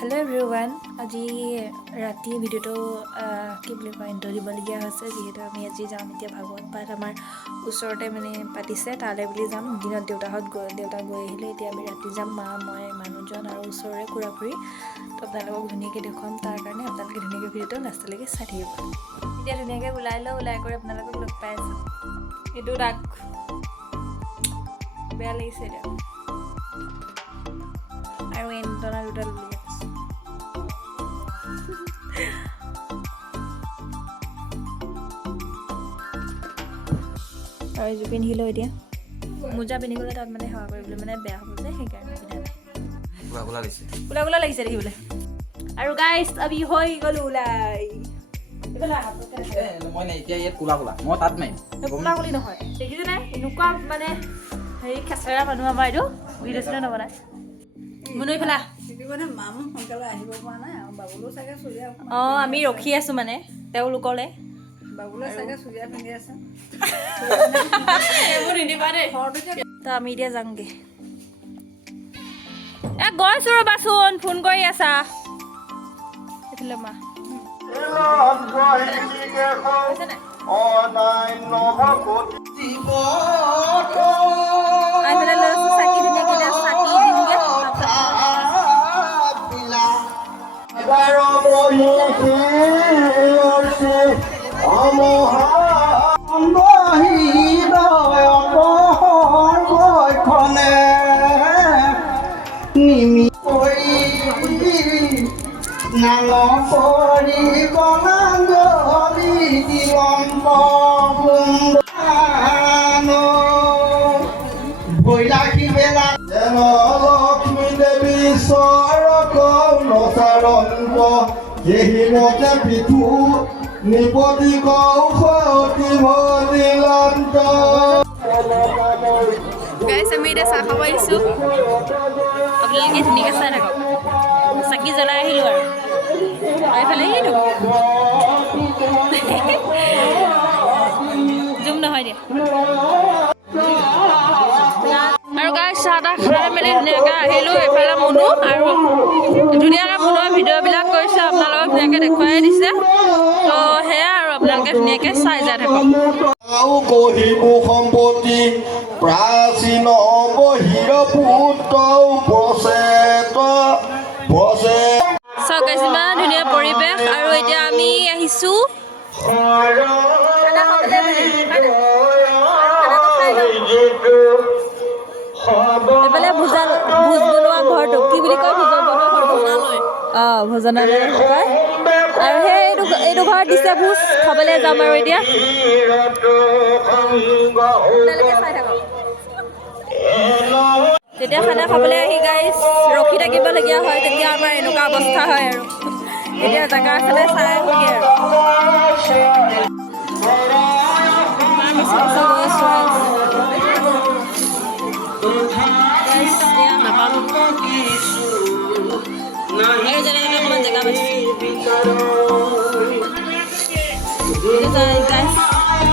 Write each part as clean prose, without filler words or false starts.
hello everyone आज राति video कि इन्ट्रो दिबलगिया হৈছে যেহেতु আমি আজি যাম এতিয়া ভাগৱত পাঠ আমাৰ ওচৰতে মানে পাতিছে তালে বুলি যাম দিনত দেউতা গৈ আহিলে এতিয়া আমি ৰাতি যাম মা মই মানুহজন আৰু ওচৰৰে খুৰাখুৰী তো আপোনালোকক ধুনীয়াকৈ দেখুৱাম তাৰ কাৰণে আপোনালোকে ধুনীয়াকৈ ভিডিঅ'টো লাষ্টলৈকে চাই থাকিব এতিয়া ধুনীয়াকৈ ওলাই কৰি আপোনালোকক লগ পাই আছোঁ এইটো ৰাখ বেয়া লাগিছে এতিয়া আৰু এণ্টনা দুটা লৈ আৰু জু পিন্ধিলোঁ এতিয়া মোজা পিন্ধি গ'লে তাত মানে সেৱা কৰিবলৈ মানে বেয়া হ'ব যে সেইকাৰণে পিন্ধা নাই লাগিছে দেখিবলৈ আৰু গাইছ আমি হৈ গ'লো ওলাই কোলাকুলি নহয় দেখিছে নাই এনেকুৱা মানে হেৰি খেচেৰা মানুহ আমাৰ এইটো ভিডিঅ' চিডিঅ' নবনাই মুনুই ফেলা অঁ আমি ৰখি আছোঁ মানে তেওঁলোকলে আমি এতিয়া যামগে গৈছো ৰ'বাচোন ফোন কৰি আছা এইফালে মা চাকি ধুনীয়াকৈ চাকি দিমগে লক্ষ্মী দেৱী মতে পিঠু নিপতি গাইছ আমি এতিয়া চাহ খাব আহিছোঁ আপোনালোকে ধুনীয়াকৈ চাই থাকক চাকি জ্বলাই আহিলোঁ আৰু এইফালে সেইটো জুম নহয় দিয়া আৰু গাইছ চাহ তাহ খাই মেলি ধুনীয়াকৈ আহিলোঁ এইফালে মুনু আৰু ধুনীয়াকৈ মুনুৱে ভিডিঅ'বিলাক কৰিছে আপোনালোকক ধুনীয়াকৈ দেখুৱাই দিছে তো সেয়া আৰু আপোনালোকে ধুনীয়াকৈ চাই যাই থাকক সম্পত্তি প্ৰাচীন বহিৰ পুত্ৰ চাওক গাইছ ইমান ধুনীয়া পৰিৱেশ আৰু এতিয়া আমি আহিছোঁ এইফালে ভোজ বনোৱা ঘৰটো কি বুলি কয় ভোজ বনোৱা ঘৰটো অঁ ভোজনালয় কয় আৰু সেই এইটো ঘৰত দিছে ভোজ খাবলৈ যাম আৰু এতিয়া চাই থাকক যেতিয়া খানা খাবলৈ আহি গাইছ ৰখি থাকিবলগীয়া হয় তেতিয়া আমাৰ এনেকুৱা অৱস্থা হয় আৰু এতিয়া জেগা এফালে চাই আহোঁগৈ আৰু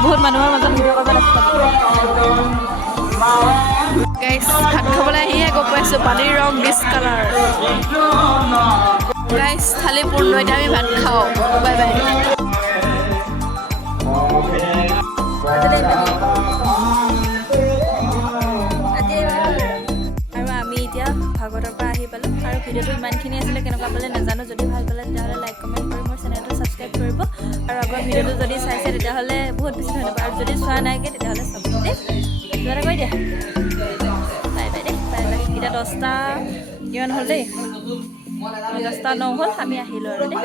বহুত মানুহৰ মাজত ভিডিঅ' কৰিব লাগিছে গাইছ ভাত খাবলৈ আহিহে গৈ পাইছোঁ পানীৰ ৰং ডিছ কালাৰ গাইছ থালি পূৰ্ণ এতিয়া আমি ভাত খাওঁ বাই বাই আৰু আমি এতিয়া ভাগৱতৰ পৰা আহি পালোঁ আৰু ভিডিঅ'টো ইমানখিনি আছিলে কেনেকুৱা পালে নাজানো যদি ভাল পালে তেতিয়াহ'লে লাইক কমেণ্ট কৰি মোৰ চেনেলটো ছাবস্ক্ৰাইব কৰিব আৰু আগৰ ভিডিঅ'টো যদি চাইছে তেতিয়াহ'লে বহুত বেছি ধন্যবাদ আৰু যদি চোৱা নাইকে তেতিয়াহ'লে চাব দেই কিবা এটা কৰি দিয়া বাই বাই দেই বাই বাই এতিয়া 10টা কিমান হ'ল দেই 10টা 9 হ'ল আমি আহিলোঁ আৰু দেই